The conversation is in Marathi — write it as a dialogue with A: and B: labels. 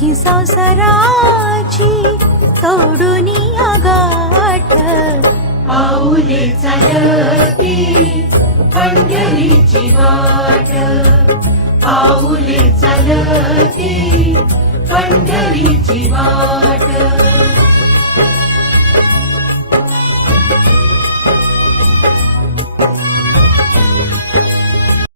A: सुखी संसाराची तोडून गाठ
B: पाऊले चालती पंढरीची वाट. पाऊले चालती पंढरीची वाट.